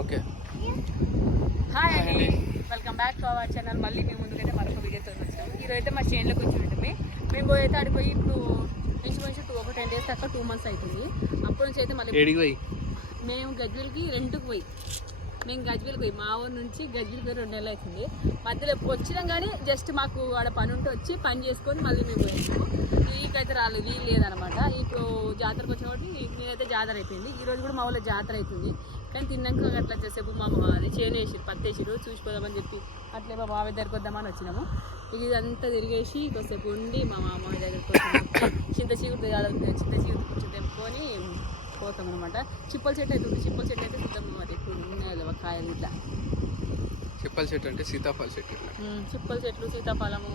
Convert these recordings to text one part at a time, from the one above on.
Okay. Hi అండి welcome back to our channel మళ్ళీ మేము ముందుకైతే మరొక వీడియోతో వచ్చాము ఈరోజు అయితే మా చేనులోకి వచ్చి ఉంటుంది. మేము పోయి అయితే అడిగి పోయి ఇప్పుడు నుంచి మంచి టూ ఒక టెన్ డేస్ దాకా టూ మంత్స్ అవుతుంది అప్పటి నుంచి అయితే మళ్ళీ పోయి? మేము గజ్వెల్కి రెంట్కి పోయి. మేము గజ్వెల్కి పోయి. మా ఊరు నుంచి గజ్వెల్కి పోయి రెండు నెలలు అవుతుంది. మధ్యలో వచ్చినాం కానీ జస్ట్ మాకు ఆడ పని ఉంటే వచ్చి పని చేసుకొని మళ్ళీ మేము పోయాము వీకైతే రాలేదు వీలు లేదనమాట. ఇప్పుడు జాతరకు వచ్చిన కాబట్టి నేనైతే జాతర అయిపోయింది. ఈ రోజు కూడా మా ఊళ్ళో జాతర అవుతుంది కానీ తిన్నాక అట్లా చేసేపు మా అది చేను వేసిరు పత్తి వేసిరు చూసిపోదామని చెప్పి అట్లే మా మామయ్య దగ్గరికి వద్దామని వచ్చినాము. ఇక ఇదంతా తిరిగేసి కొద్దిసేపు ఉండి మా మామయ్య దగ్గరికి చింత చీకుడు చింత చీకుడు కొంచెం తెంపుకొని పోతాం అనమాట చిప్పల చెట్టు అయితే ఉంది చిప్పల చెట్టు అయితే సిద్ధం మరి ఎక్కువ ఉన్నాయి కాయలు ఇట్లా. చెప్పల్ చెట్టు అంటే సీతాఫల చెట్టు చిప్పల చెట్లు సీతాఫలము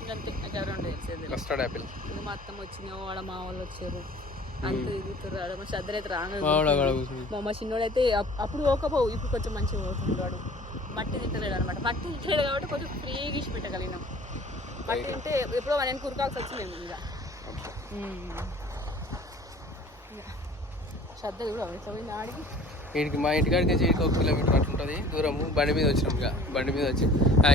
ఇంకంతే నాకు ఎవరు తెలిసేది కస్టర్డ్ యాపిల్ మా అత్తమ్మ వచ్చింది వాళ్ళ మా వాళ్ళు వచ్చారు. అంత తిరుగుతారు ఆడ మా మా మా చిన్నోడు అయితే అప్- అప్పుడు ఓకపోవు ఇప్పుడు కొంచెం మంచిగా పోతుంటాడు మట్టి తింటలేడు అనమాట. మట్టి తింటలేడు కాబట్టి కొంచెం ఫ్రీగా ఇచ్చి పెట్టగలిగినాం. మట్టి తింటే ఎప్పుడో నేను కురకాల్సి వచ్చి మేము ఇక శ్రద్ధ కూడా పోయింది ఆడికి వీడికి మా ఇంటికాడికి నుంచి ఒక కిలోమీటర్ అట్లా ఉంటుంది దూరము బండి మీద వచ్చినాం ఇక. బండి మీద వచ్చి.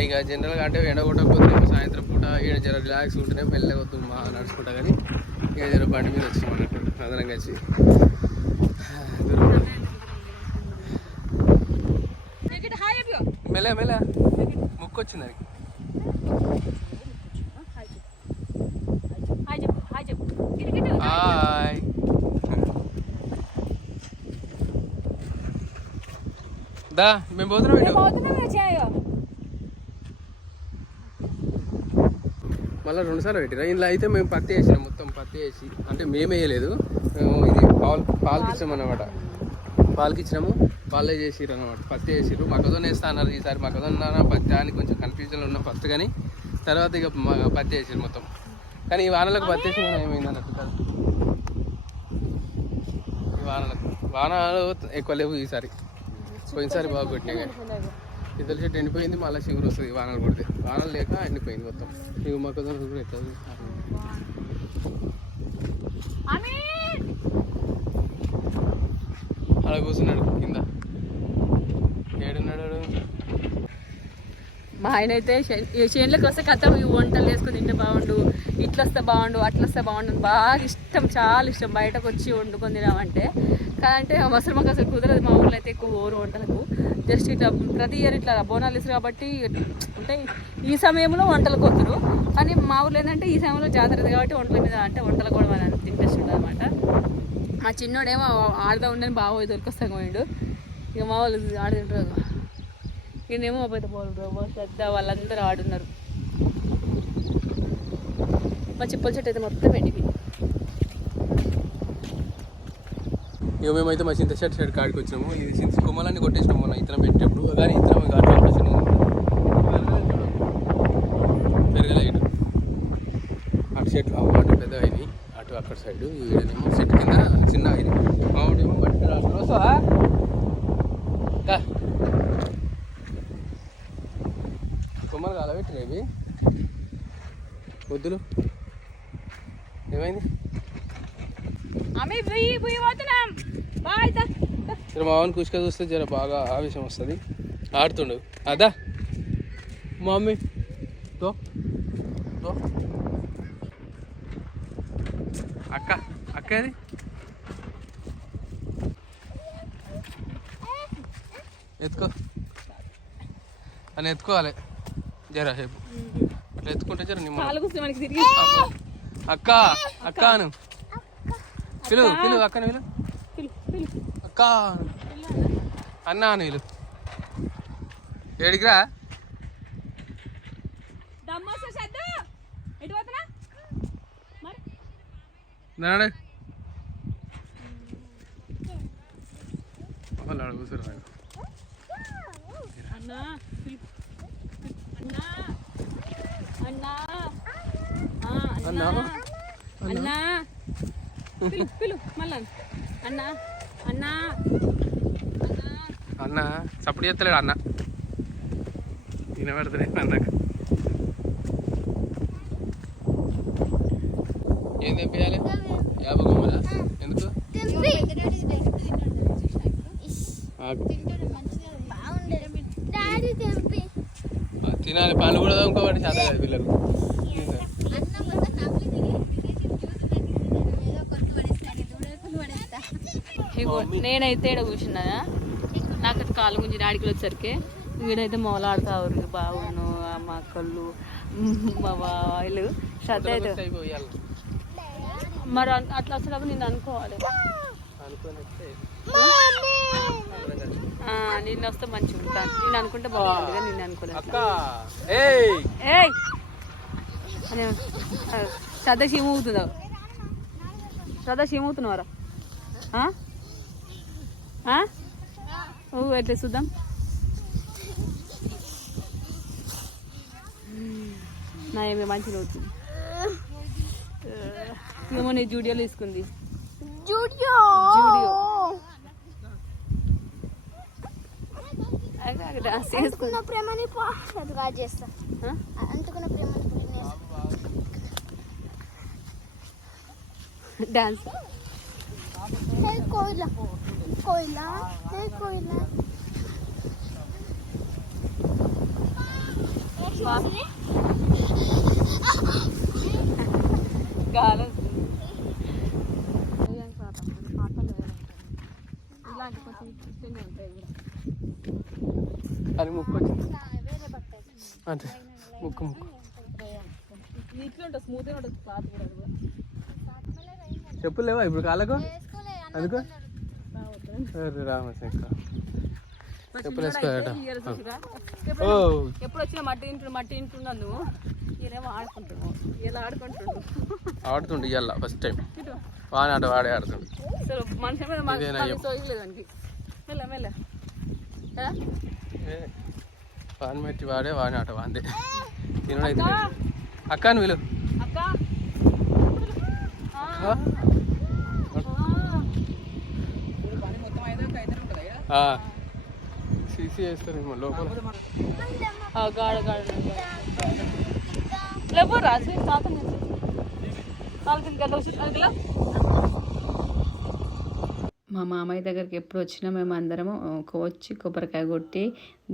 ఇక జనరల్గా అంటే ఎండ కొట్టకపోతే సాయంత్రం పూట ఈడ జర రిలాక్స్ ఉంటేనే మెల్లగా వద్దు మా నడుచుకుంటా కానీ ఇక జర బండి మీద వచ్చినాం అన్నట్టు. అందరం కలిసి మెల్ల మెల్ల. ముక్కు వచ్చింది దానికి హాయ్ దా మేము పోతున్నాం మళ్ళీ రెండు సార్లు పెట్టిరా? ఇందులో అయితే మేము పత్తి వేసినాం మొత్తం. పత్తి వేసి అంటే మేము వేయలేదు. మేము ఇది పాలు పాలకి ఇచ్చినాం అనమాట పాలకి ఇచ్చినాము వాళ్ళే చేసిర్రు అనమాట పత్తి వేసిర్రు. మక్కదొన్న వేస్తా అన్నారు ఈసారి. మొక్కజొన్న పత్తి అని కొంచెం కన్ఫ్యూజన్లో ఉన్న ఫస్ట్ కానీ తర్వాత ఇక పత్తి వేసిర్రు మొత్తం. కానీ ఈ వానలకు పత్తి వేసి ఏమైంది అన్నట్టు ఈ వానలకు. వానలు ఎక్కువ లేవు ఈసారి. పోయినసారి బాగా కొట్టినాయి కానీ. ఇద్దరు చెట్టు ఎండిపోయింది మళ్ళీ చిగురు వస్తుంది వానలు కొడితే. వానలు లేక ఎండిపోయింది మొత్తం. ఇవి మొక్కజొన్న కూడా ఎట్లా అలా కూర్చున్నాడు కింద. ఏడున్నాడు? మా ఆయన అయితే చేనులోకి వస్తే కథ ఈ వంటలు వేసుకొని తింటే బాగుండు ఇట్లా వస్తే బాగుండు అట్లా వస్తే బాగుండు అని బాగా ఇష్టం చాలా ఇష్టం బయటకు వచ్చి వండుకొని తినామంటే. కాదంటే అసలు మాకు అసలు కుదరదు మా ఊళ్ళో అయితే ఎక్కువ ఓరు వంటలకు. జస్ట్ ఇట్లా ప్రతి ఇయర్ ఇట్లా బోనాలు ఇస్తారు కాబట్టి అంటే ఈ సమయంలో వంటలు కొత్తరు కానీ మా ఊళ్ళో ఏంటంటే ఈ సమయంలో జాతర కాబట్టి వంటల మీద అంటే వంటలు కూడా మన అంత ఇంట్రెస్ట్ ఉండదు అనమాట మా చిన్నోడేమో ఆడదా ఉండని బాబోయ్ దొరికొస్తాం పోయిండు. ఇక మా వాళ్ళు ఆడుతుంటారు ఈయనేమో పెద్ద బాలు పెద్ద వాళ్ళందరూ ఆడున్నారు. మా చెప్పుల చెట్టు అయితే మొత్తం ఎండిపోయింది. ఇక మేమైతే మా చింత షర్ట్ షర్ట్ కాడికి వచ్చినాము ఇది చింత కొమ్మలన్నీ కొట్టేసినాము మొన్న ఇతరం పెట్టేప్పుడు కానీ ఇతరం ఇక అట్లా వచ్చినాము పెరగలే అటు చెట్లు అటు పెద్ద అయినాయి. అటు అక్కడ సైడ్ ఈడనేమో చెట్టు కింద చిన్న అయింది మామిడేమో బట్టి రాష్ట్రం వస్తావా? కొమ్మలు కాలబెట్టినవి వద్దులు ఏమైంది ఆమె పోయి పోయి పోతున్నాం. బాయ్ జర మా వాడిని కుష్క చూస్తే జర బాగా ఆవేశం వస్తుంది. ఆడుతుండు. అదా. మమ్మీ దో. దో. అక్క అక్క ఏది ఎత్తుకో. అని ఎత్తుకోవాలి. జర సేపు. అట్లా ఎత్తుకుంటే జర నిమ్మ అక్క అక్క అను. పిలువు పిలువు అక్కని పిలువు పిలు పిలు అక్క అన్నా నీళ్ళు ఏడికిరా దమ్మోస శబ్ద ఎటు పోతున్నా మరి నాడు వాళ్ళు ఆడ కూర్చోరు అన్నా పిలు అన్నా అన్నా ఆ, అన్నా? అన్నా పిలు పిలు మళ్ళా. అన్నా అన్నా. అన్నా సప్పుడు చేస్తలేడు అన్న. వినబడతలే అన్నకు. ఏం తెప్పియాలి? యాభై కొమ్మలా? ఎందుకు? తినాలి పళ్ళు కూడా ఇంకోటి చేత కాదు పిల్లలు అన్నం మొత్తం నవ్వులు తిని ఏదో కొంత పడేస్తాను దూడకులు పడేస్తా ఇగో నేనైతే ఇక్కడ కూర్చున్నా. నాకు అది కాలు గుంజి డాడికి వచ్చరికి వీడైతే మొదలాడుతారు బావును మా అక్కళ్ళు మా వాళ్ళు శ్రద్ధ అయితే. మరి అట్లా వచ్చినప్పుడు నేను అనుకోవాలి. నిన్న వస్తే మంచిగా ఉంటాను. నేను అనుకుంటే బాగుంటుంది కానీ నిన్ను అనుకోలేదు శ్రద్ధ చీమూగుతున్నావు శ్రద్ధ చీమూగుతున్నావరా ఊ ఎట్లా చూద్దాం? నా ఏమి మంచిగా అవుతుంది ఏమో నీ జూడియోలో తీసుకుంది. జూడియో? డాన్స్ చేసుకుంది అంటుకున్న ప్రేమని పాడుగా చేస్తా. ఆ? అంటుకున్న ప్రేమని పుట్టినేస్తా డాన్స్. హే కోయిల. కోయిల? హే కోయిల? గాలి. అని ముక్కు వచ్చింది. వేరే పక్క అంటే ముక్కు ముక్కు. నీట్గా ఉంటుంది స్మూత్గా ఉంటుంది క్లాత్ కూడా అది కూడా. చెప్పులు లేవా ఇప్పుడు కాళ్ళకు? అందుకు ఎప్పుడు వచ్చినా మట్టి ఇంటు మట్టి ఇంటున్నాను నువ్వు ఈయనేమో ఆడుకుంటున్నావు ఇలా ఆడుకుంటున్నావు ఆడుతుండు ఇయ్యాల ఫస్ట్ టైం వాని ఆట వాడే ఆడుతుండు. మనిషి మీద దానికి. మెల్ల మెల్ల? వాని మెట్టి వాడే వాని ఆట వాందే. తినడైతే. అక్క. అని వీలు అక్క ఆ, ఆ. సీసీ వేస్తారు లోపల. లేవు తాతం మా మామయ్య దగ్గరికి ఎప్పుడు వచ్చినా మేము అందరము వచ్చి కొబ్బరికాయ కొట్టి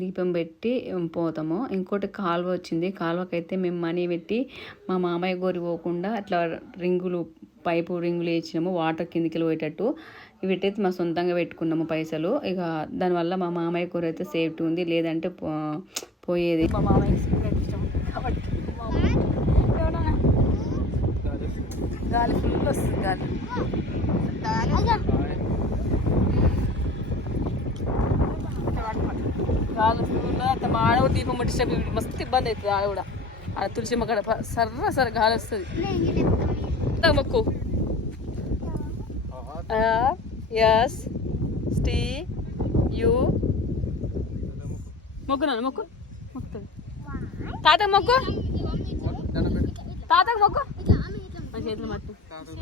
దీపం పెట్టి పోతాము. ఇంకోటి కాలువ వచ్చింది. కాలువకైతే మేము మనీ పెట్టి మా మామయ్య గోరి పోకుండా అట్లా రింగులు పైపు రింగులు వేసినాము వాటర్ కిందికి పోయేటట్టు వీటైతే మా సొంతంగా పెట్టుకున్నాము పైసలు. ఇక దానివల్ల మా మామయ్య కూర అయితే సేఫ్టీ ఉంది. లేదంటే పో- పోయేది. మా మామయ్య? గాలి ఫుల్ వస్తుంది గాలి. గాలి ఫుల్ అంత మా ఆడ దీపం ముట్టిస్తే మస్తు ఇబ్బంది అవుతుంది ఆడ కూడా. ఆడ తులసి అక్కడ సర్ర సర గాలి వస్తుంది. మొక్కు. ఎస్ టీ యు. మొక్కు నాన్న మొక్కు. మొక్కుతుంది. తాతకు మొక్కు. తాతకు మొక్కు. నా చేతులు మట్టు. తాతకు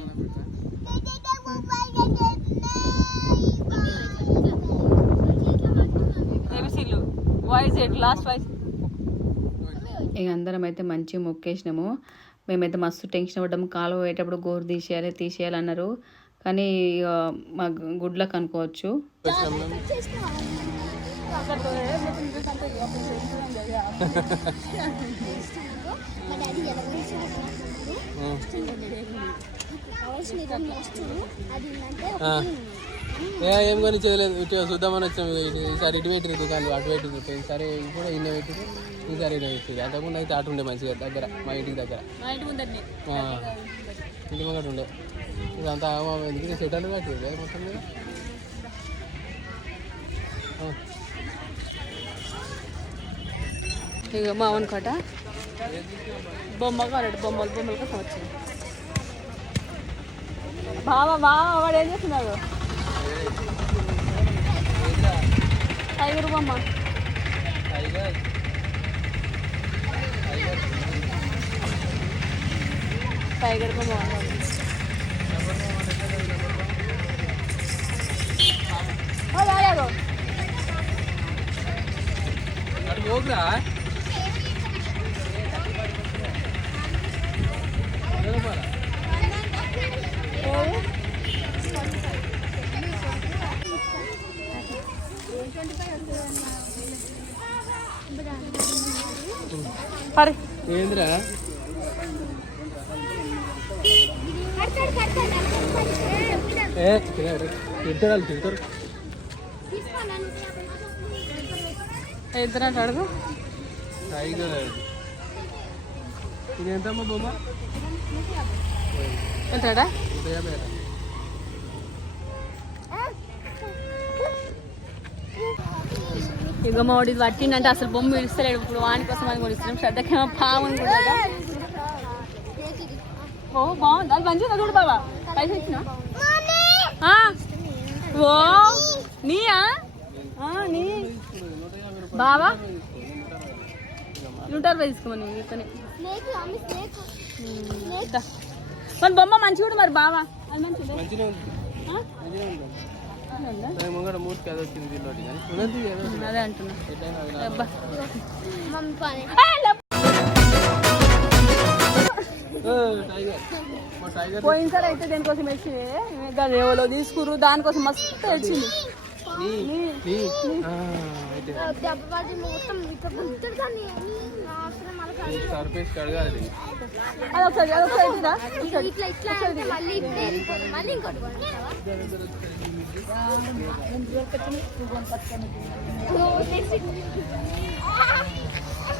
వాయిస్ ఏంటి లాస్ట్ వాయిస్ ఇక అందరం అయితే మంచిగా మొక్కేసినాము. మేమైతే మస్తు టెన్షన్ పడ్డాము. కాలు పోయేటప్పుడు గోరు తీసేయాలి తీసేయాలన్నారు కానీ ఇక మా గుడ్లకు అనుకోవచ్చు. ఏ ఏం కొని చేయలేదు. ఇటు చూద్దామని వచ్చాం. ఇటు ఈసారి ఇటు పెట్టిరు దుకాణాలు అటు పెట్టిరు ఈసారి కూడా ఇన్న పెట్టిరు ఈసారి ఇన్న పెట్టిరు అంతకుముందు అయితే అటు ఉండే మంచిగా దగ్గర మా ఇంటికి దగ్గర. మా ఇంటి. ఇంటి ముంగట ఉండే. ఇదంతా ఆగమాగం ఎందుకు సెటల్ కట్టిరు మొత్తం మీద? ఇక మా కోట. బొమ్మ కాలేడు బొమ్మలు బొమ్మల కోసం వచ్చింది. బావా బావా వాడు ఏం చేస్తున్నాడు? టైగర్ బొమ్మ. టైగర్ టైగర్ బొమ్మ వాడు. ఓ, రాలేదు. ఏది? పరి ఏంద్రా ఏ తింటారు తింటారు ఇద్దరు అంటే అడుగు. టైగర్. ఇది ఎంతమ్మా బొమ్మ? పట్టిండంటే అసలు బొమ్మ ఇస్తలేడు ఇప్పుడు వాని కోసం అని కూడా ఇస్తున్నాం. శ్రద్ధకేమో పాముని కూడా ఓ బాగుంది? అది మంచిగా చూడు బాబా పైసలు ఇచ్చిన? ఓ నీయా? ఆ, నీ? బావా? నూట అరవై తీసుకోమని మన బొమ్మ మంచిగా మరి బావా. అది మంచిగా పోయినసారి అయితే దేనికోసం వచ్చి దాని ఎవరో తీసుకురు దానికోసం మస్తు వచ్చింది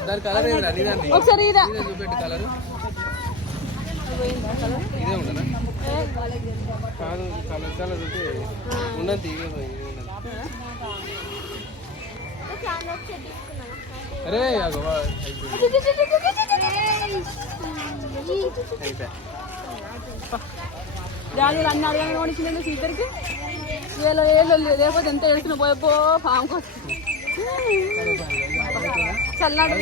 దాని కలర్ ఏమిరా? ఒకసారి ఇదా. కలర్ ఇదే ఉండనా కాదు కలర్ కలర్ ఉంటే ఉండండి ఇదే ఉండండి అరే డాడీ అన్ని అడగాలని కొనిచ్చింది ఇద్దరికి ఏళ్ళు ఏళ్ళు లేకపోతే ఎంత ఏడుతున్నా పోయపో ఫామ్ కోసం చల్లాడు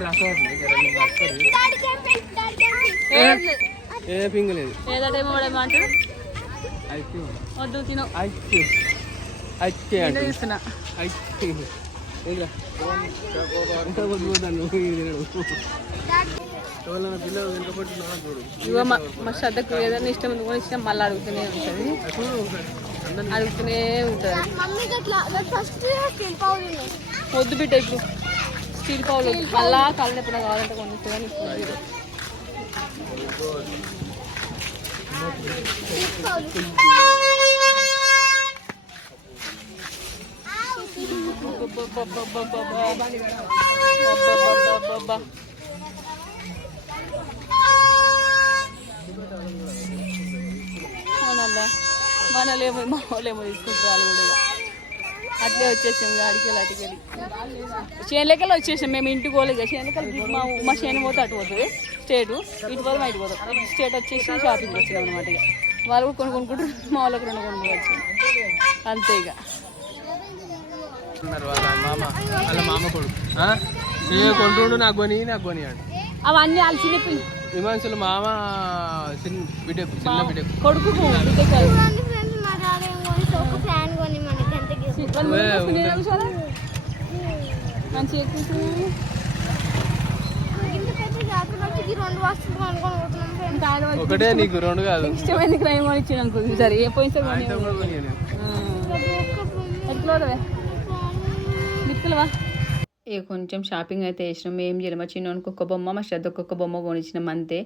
రాసుకోవాలి ఏ పింగ్ లేదు. ఏదంటే వాడేమంటారు వద్దు తినో. శ్రద్ధకు ఏదైనా ఇష్టం ఎందుకు ఇష్టం మళ్ళీ అడుగుతూనే ఉంటుంది. అడుగుతూనే ఉంటుంది. వద్దు బిడ్డ ఇప్పుడు. స్టీల్ పౌలు మళ్ళా కళ్ళు ఎప్పుడు కావాలంటే కొనుక్కోవాలి Manale, manale, manale, manale, manale, అట్లే వచ్చేసాం గాడికి అటుకి వెళ్ళి. చేనులకెళ్ళి వచ్చేసాం మేము ఇంటికి పోలేదు ఇక. చేనులకెళ్ళి మా మా చేను పోతే అటు పోతుంది. స్టేటు ఇటు పోతే మా ఇటు పోతాం స్టేట్ వచ్చేసి షాపింగ్ వచ్చినాం అనమాట ఇక. వాళ్ళు కూడా కొన్ని కొనుక్కుంటారు మా వాళ్ళకి రెండు కొనుక్కోవచ్చు అంతే ఇక. కొంటుండు నాకు కొని నాకు కొని ఆడు అవన్నీ వాళ్ళు చిన్నపిల్లి విమాన్సుల మామ చిన్న బిడ్డకు చిన్న బిడ్డకు. కొడుకు బిడ్డకి మంచి ఒకటే నీకు రెండు కాదు. ఇష్టమైన క్రైమ్ ఇచ్చాడు అనుకో సరే ఏ పోయిన సార్ ఎట్లా మిత్తులవా? ఇక కొంచెం షాపింగ్ అయితే వేసినాం ఏం చేయలేము మా చిన్నోనికి ఒక్క బొమ్మ మా శ్రద్ధ ఒక్కొక్క బొమ్మ కొనిచ్చినాం అంతే.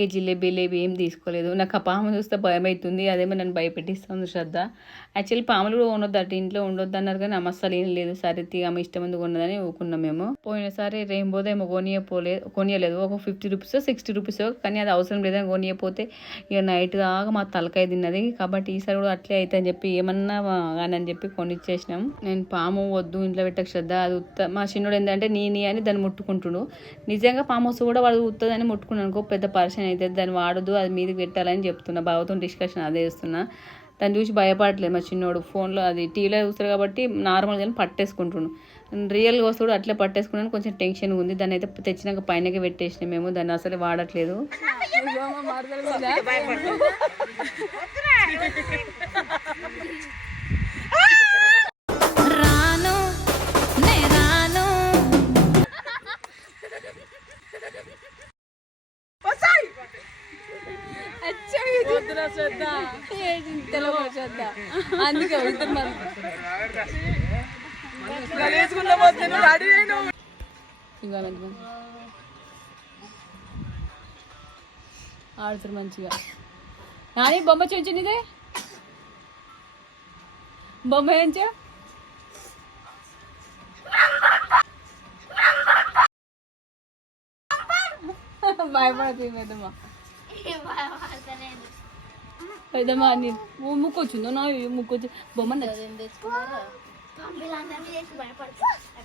ఏ జిలేబీ లేబీ ఏం తీసుకోలేదు. నాకు ఆ పాము చూస్తే భయం అవుతుంది అదేమో నన్ను భయపెట్టిస్తుంది శ్రద్ధ. యాక్చువల్లీ పాములు కూడా ఉండొద్దు అటు ఇంట్లో ఉండొద్దు అన్నారు కానీ ఆమె అస్సలు ఏం లేదు. సరే తీగ ఆమె ఇష్టం ఎందుకు ఉన్నదని ఊకున్నాం మేము. పోయినసారి రెయిన్బోదో ఏమో కొనియపోలేదు కొనియలేదు. ఒక ఫిఫ్టీ రూపీస్ సిక్స్టీ రూపీస్ కానీ అది అవసరం లేదని కొనియపోతే ఇక నైట్ దాకా మా తలకాయ తిన్నది. కాబట్టి ఈసారి కూడా అట్లే అయితే అని చెప్పి ఏమన్నా కానీ అని చెప్పి కొనిచ్చేసినాం. నేను పాము వద్దు ఇంట్లో పెట్టక శ్రద్ధ. అది ఉత్త మా చిన్నోడు ఏంటంటే నీ నీ అని దాన్ని ముట్టుకుంటుడు. నిజంగా పాము వస్తే కూడా వాడు ఉత్తదని ముట్టుకున్నాను అనుకో పెద్ద పరిచయం అయితే దాన్ని వాడదు అది మీదకి పెట్టాలని చెప్తున్నా. బావతో డిస్కషన్ అదే చేస్తున్నా. దాన్ని చూసి భయపడట్లేదు మా చిన్నోడు. ఫోన్లో అది టీవీలో చూస్తారు కాబట్టి నార్మల్గా పట్టేసుకుంటుండు. రియల్గా వస్తాడు అట్లే పట్టేసుకున్నాను కొంచెం టెన్షన్ ఉంది. దాన్ని అయితే తెచ్చినాక పైనకి పెట్టేసినాం మేము. దాన్ని అసలు వాడట్లేదు. తెలుగు శ్రద్ధ అందుకే ఇద్దరు ఆడుతారు మంచిగా నాని బొమ్మ చూపించండి ఇదే బొమ్మ ఏంచా భయపడుతుంది పెద్దమ్మ పెద్దమ్మ నీ ముక్కు వచ్చిందో నా ముక్కు వచ్చి బొమ్మ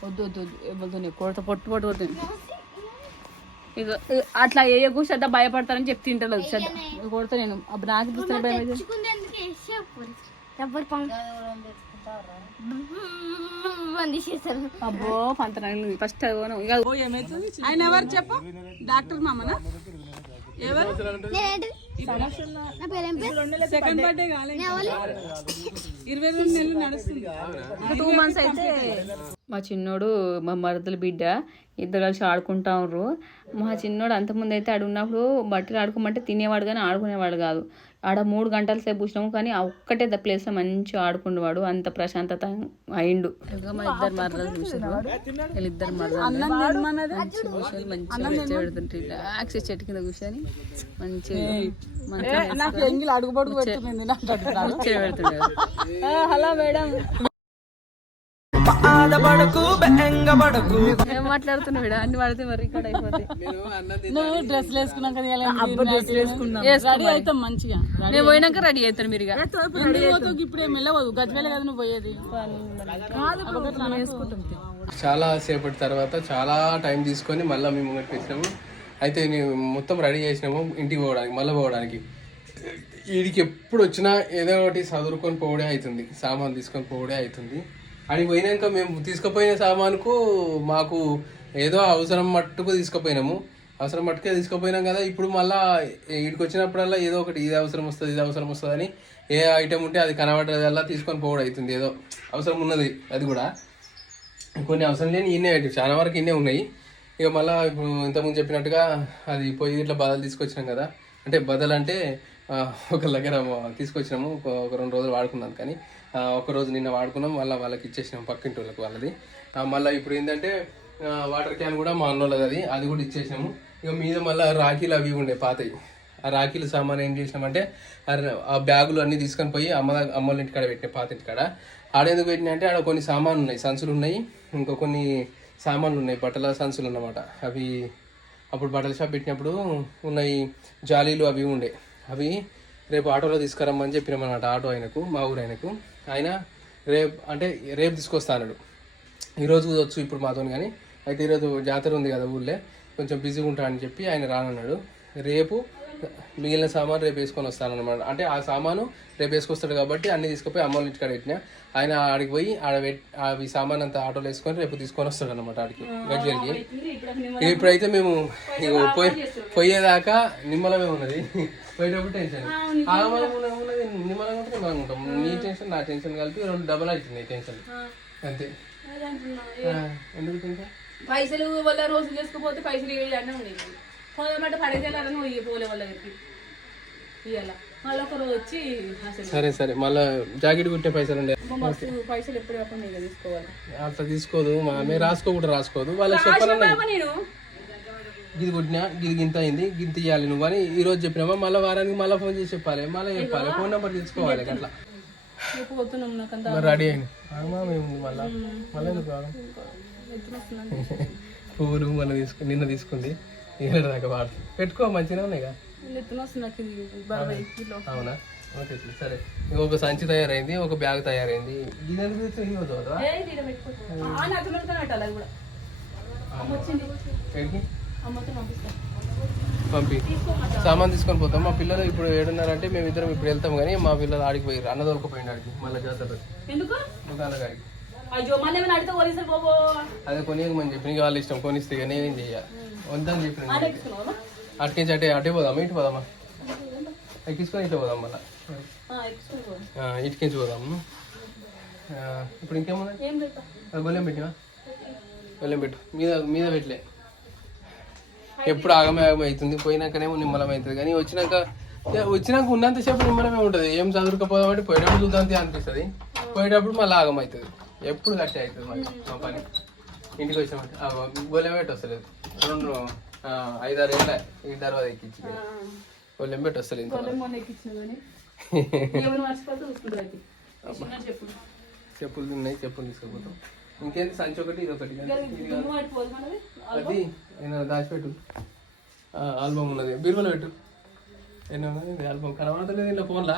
వద్దు వద్దు వద్దు ఎవరితో కొడత పొట్టు పొట్టు ఇక అట్లా ఏ శ్రద్ధ భయపడతారని చెప్తుంటారు శ్రద్ధ ఇక కొడతా నేను అప్పుడు నాకు పుస్తకం భయం అబ్బో పంత ఫస్ట్ ఆయన ఎవరు చెప్పు డాక్టర్ మామనా ఎవరు? నేనేంటి నా పేరేం పేరు? సెకండ్ బర్త్డే కాలే ఇరవై రెండు నెలలు నడుస్తుంది. టూ మంత్స్ అయితే మా చిన్నోడు మా మరదల బిడ్డ ఇద్దరు కలిసి ఆడుకుంటా ఉర్రు మా చిన్నోడు అంతకుముందు అయితే ఆడు ఉన్నప్పుడు బట్టలు ఆడుకోమంటే తినేవాడు కానీ ఆడుకునేవాడు కాదు. ఆడ మూడు గంటల సేపు కూర్చున్నాము కానీ ఆ ఒక్కటే ప్లేస్ మంచిగా ఆడుకునేవాడు అంత ప్రశాంతత అయిండు. ఇద్దరు చూసారు వీళ్ళిద్దరు మంచిగా వెచ్చ పెడుతుంటే రిలాక్స్ చెట్టు కింద కూర్చొని మంచిగా పెడుతుండే హలో మేడం. ఏం మాట్లాడుతున్నావు మేడం అన్ని పడితే మరి ఇక్కడ అయిపోతాయి డ్రెస్ వేసుకున్నాక రెడీ అవుతాం మంచిగా. నేను పోయినాక రెడీ అవుతాను మీరు ఇప్పుడు వెళ్ళవద్దు గజ్వేలే కదా నువ్వు పోయేది. చాలా సేపటి తర్వాత చాలా టైం తీసుకొని మళ్ళీ మేము ముంగటికి వచ్చినాము. అయితే నేను మొత్తం రెడీ చేసినాము ఇంటికి పోవడానికి మళ్ళీ పోవడానికి. వీడికి ఎప్పుడు వచ్చినా ఏదో ఒకటి చదువుకొని పోవడే అవుతుంది. సామాన్ తీసుకొని పోవడే అవుతుంది. అడిగి పోయినాక మేము తీసుకుపోయిన సామానుకు మాకు ఏదో అవసరం మట్టుకు తీసుకుపోయినాము. అవసరం మట్టుకే తీసుకుపోయినాం కదా. ఇప్పుడు మళ్ళీ ఇక్కడికి వచ్చినప్పుడల్లా ఏదో ఒకటి ఇది అవసరం వస్తుంది ఇది అవసరం వస్తుంది అని ఏ ఐటెం ఉంటే అది కనబడేదల్లా తీసుకొని పోవడం అవుతుంది. ఏదో అవసరం ఉన్నది అది కూడా. కొన్ని అవసరం లేని ఇన్నే చాలా వరకు ఇన్నే ఉన్నాయి. ఇక మళ్ళీ ఇప్పుడు ఇంతకుముందు చెప్పినట్టుగా అది పోయి ఇట్లా బదలు తీసుకొచ్చినాం కదా. అంటే బదలు అంటే ఒక దగ్గర తీసుకొచ్చినాము. ఒక ఒక రెండు రోజులు వాడుకున్నాం కానీ. ఒకరోజు నిన్న వాడుకున్నాం మళ్ళీ వాళ్ళకి ఇచ్చేసినాం పక్కింటి వాళ్ళకి వాళ్ళది మళ్ళీ ఇప్పుడు ఏంటంటే వాటర్ క్యాన్ కూడా మా అన్నోళ్ళది అది అది కూడా ఇచ్చేసినాము. ఇక మీద మళ్ళీ రాఖీలు అవి ఉండే పాతవి ఆ రాఖీల సామాన్ ఏం చేసినామంటే ఆ బ్యాగులు అన్నీ తీసుకొని పోయి అమ్మ అమ్మోళ్ళ ఇంటికాడ పెట్టిన పాత ఇంటికాడ. ఆడేందుకు పెట్టినా అంటే ఆడ కొన్ని సామాన్లు ఉన్నాయి సంచులు ఉన్నాయి. ఇంకా కొన్ని సామాన్లు ఉన్నాయి బట్టల సంచులు అన్నమాట. అవి అప్పుడు బట్టల షాప్ పెట్టినప్పుడు ఉన్నాయి జాలీలు అవి ఉండే. అవి రేపు ఆటోలో తీసుకురమ్మని చెప్పినామన్నమాట ఆటో ఆయనకు మా ఊరు ఆయనకు. ఆయన రేపు అంటే రేపు తీసుకొస్తా అన్నాడు. ఈరోజు వచ్చు ఇప్పుడు మాతో కానీ. అయితే ఈరోజు జాతర ఉంది కదా ఊళ్ళో కొంచెం బిజీగా ఉంటా అని చెప్పి ఆయన రానన్నాడు. రేపు మిగిలిన సామాన్ రేపు వేసుకొని వస్తానన్నమాట అంటే ఆ సామాను రేపు వేసుకొస్తాడు కాబట్టి అన్ని తీసుకుపోయి అమ్మోళ్ళ ఇంటికాడ పెట్టిన. ఆయన ఆడికి పోయి ఆడ అవి సామాన్ అంతా ఆటోలో వేసుకొని రేపు తీసుకొని వస్తాడు అనమాట ఆడికి గజ్వేల్కి. ఇప్పుడైతే మేము పోయేదాకా నిమ్మలమే ఉన్నది. పోయేటప్పుడు టెన్షన్ ఉన్నది నిమ్మలం ఉంటే నిమ్మలం ఉంటాం నీ టెన్షన్ నా టెన్షన్ కలిపి రెండు డబల్ అవుతుంది టెన్షన్ అంతే. ఎందుకు టెన్షన్ పైసలు వల్ల రోజు చేసుకుపోతే పైసలు ఇవ్వాలి అన్నీ ఉండేది పోదామంటే పడేసేయాలని నువ్వు పోలే వాళ్ళ ఇవాళ మళ్ళీ ఒక రోజు వచ్చి సరే సరే. మళ్ళా జాకెట్ కుట్టే పైసలు ఉండే. పైసలు ఎప్పుడు కాకుండా తీసుకోవాలి. అట్లా తీసుకోదు. మేము రాసుకోకుండా రాసుకోదు. వాళ్ళకి చెప్పాలన్నా నేను. గిది కుట్టినా గిది గింత అయింది గింత ఇవ్వాలి నువ్వు అని ఈ రోజు చెప్పినామా మళ్ళీ వారానికి మళ్ళీ ఫోన్ చేసి చెప్పాలి మళ్ళీ చెప్పాలి. ఫోన్ నెంబర్ తీసుకోవాలి అట్లా. రెడీ అయింది మళ్ళా? మళ్ళీ మొన్న తీసుకు నిన్న తీసుకుంది. ఏడు దాకా వాడు పెట్టుకో మంచిగా ఉన్నాయి కదా? ఎత్తున వస్తుంది నాకు ఇది బరవై కిలో అవునా? ఓకే సరే. ఇంకొక సంచి తయారైంది ఒక బ్యాగ్ తయారైంది. ఇది ఏ అది పంపి. సామాన్ తీసుకొని పోతాం. మా పిల్లలు ఇప్పుడు ఏడున్నారంటే మేము ఇద్దరం ఇప్పుడు వెళ్తాం కానీ మా పిల్లలు ఆడికి పోయి అన్న దొరకపోయింది ఆడికి మళ్ళీ జాతర అదే కొనియకమని చెప్పి నీకు వాళ్ళ ఇష్టం కొనిస్తే ఇక నేనేం చెయ్య. వద్దని చెప్పిన అటుకించి అటే అటే పోదామా? ఇటు పోదామా? ఎక్కించుకొని ఇటు పోదాం మళ్ళీ. ఇటుకించి పోదాము ఆ, ఇప్పుడు ఇంకేముంది ఏం అది గొల్లెం పెట్టివా గొల్లెం పెట్టు. మీద మీద పెట్టలే. ఎప్పుడు ఆగమే ఆగమే అవుతుంది. పోయినాకనేమో నిమ్మలం అవుతుంది. కానీ వచ్చినాక వచ్చినాక ఉన్నంతసేపు నిమ్మలమే ఉంటుంది. ఏం చదువుకపోదాం అంటే పోయేటప్పుడు చూద్దాం అనిపిస్తుంది. పోయేటప్పుడు మళ్ళీ ఆగమవుతుంది ఎప్పుడు కట్టే అవుతుంది మా పని. ఇంటికి వచ్చినామంటే గొల్లెం పెట్టి వస్తలేదు. రెండు ఐదారు ఏళ్ళ ఈ తర్వాత ఎక్కించి. గొల్లెం పెట్టి వస్తలేదు చెప్పులు ఉన్నాయి చెప్పులు తీసుకుపోతాం. ఇంకేంటి సంచి ఒకటి ఇది ఒకటి. అది నేను దాచిపెట్టు. ఆల్బమ్ ఉన్నది. బీరువాలో పెట్టు. ఎన్నో ఉన్నది ఇది ఆల్బమ్. కనబడతలేదు ఇలా ఫోన్లా?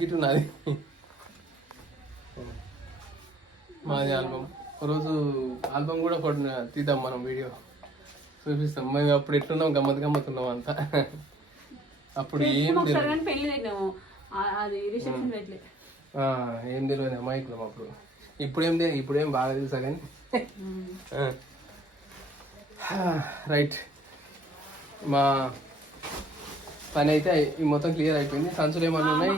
గిట్ ఉన్నది. మాది ఆల్బమ్. రోజు ఆల్బమ్ కూడా ఫోటో తీద్దాం మనం వీడియో. చూపిస్తాం. మేము అప్పుడు ఎట్లున్నాం? గమ్మత్ గమ్మత్ ఉన్నాం అంతా. అప్పుడు ఏం ఏం తెలియదు అమాయకులం అప్పుడు ఇప్పుడు ఇప్పుడు ఏం బాగా తెలుసా కానీ రైట్. మా పని అయితే ఈ మొత్తం క్లియర్ అయిపోయింది. సంచులు ఏమన్నా ఉన్నాయి.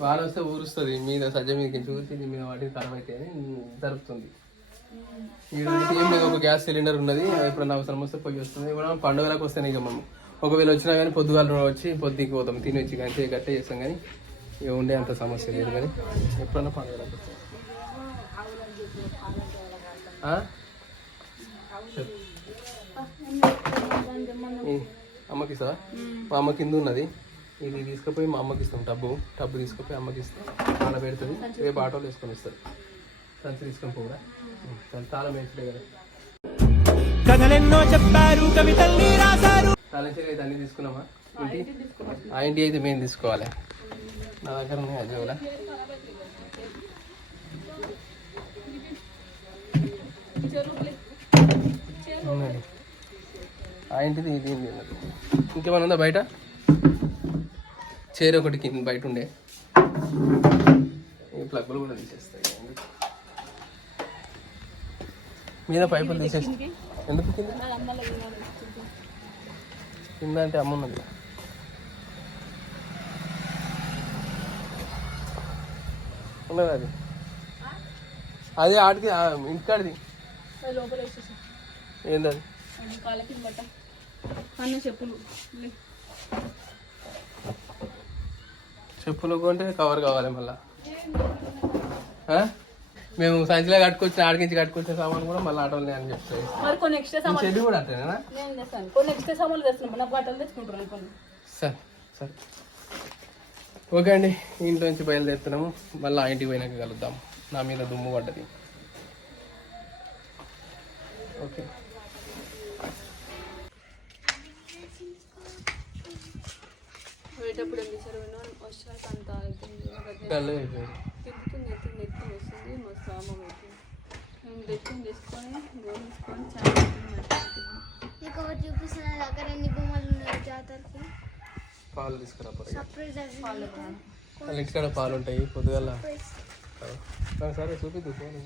వాన వస్తే ఊరుస్తుంది. మీద సజ్జ మీదకి చూసి మీద వాటికి ఖరాబ్ అయితే జరుపుతుంది. ఏం లేదు. ఒక గ్యాస్ సిలిండర్ ఉన్నది. ఎప్పుడన్నా అవసరం వస్తే పొయ్యి వస్తుంది. ఇప్పుడు మనం పండుగలకు వస్తేనే ఇక మనం ఒకవేళ వచ్చినా కానీ పొద్దుగాల వచ్చి పొద్దుకి పోతాం. తినొచ్చి కానీ గట్టే చేస్తాం కానీ ఇక ఉండే అంత సమస్య లేదు కానీ. ఎప్పుడన్నా. ఈ అమ్మకి ఇస్తావా? మా అమ్మ కింద ఉన్నది. ఇది తీసుకుపోయి మా అమ్మకి ఇస్తాం టబ్బు. టబ్బు తీసుకుపోయి అమ్మకి ఇస్తాం. తాళం పెడుతుంది. రేపు ఆటోలో వేసుకొని ఇస్తారు సంచి తీసుకొని పోగా తాళం వేసలే కదా. కథలెన్నో చెప్పారు కవితల్ని రాశారు. చెవి అయితే అన్ని తీసుకున్నామా? ఆ ఇంటి అయితే మేము తీసుకోవాలి. నా దగ్గర ఉన్నాయి అజోలా ఆ ఇంటిది ఇది ఇంకేమైనా ఉందా బయట? చీర ఒకటి కింద బయట ఉండే. ఈ ప్లగ్లు కూడా తీసేస్తాయి. మీద పైపులు తీసేస్తాయి ఎందుకు కింద? కింద అంటే అమ్మ ఉన్నది. అది? అదే ఆడికి ఇంటికాడిది. ఏంటది అది చెప్పులు. చెప్పులు కొంటే కవర్ కావాలి మళ్ళా? మేము సంచిలో కట్టుకొచ్చిన ఆడికించి కట్టుకొచ్చిన సామాన్ కూడా మళ్ళీ ఆటోలనే అని చెప్తాయి మరి కొన్ని ఎక్స్ట్రా చెడ్డు కూడా అంతేనా? నేను చేస్తాను కొన్ని ఎక్స్ట్రా సామాన్లు తెస్తున్నాం. నా బట్టలు తెచ్చుకుంటున్నాను కొన్ని. సరే సరే. ఓకే అండి ఇంట్లో నుంచి బయలుదేరుతున్నాము. మళ్ళీ ఆ ఇంటికి పోయినాక కలుద్దాం. నా మీద దుమ్ము పడ్డది. ఓకే. పోయేటప్పుడు ఏం చేశారు? వచ్చాక అంత అయిపోయింది. వేసి మసాము మేము చాలా అక్కడ ఎన్ని బొమ్మలు ఉన్నాయి పాలు తీసుకురా సర్ప్రైజ్ పాలు పాలు ఉంటాయి పొద్దుగల సరే చూపిద్దు ఫోన్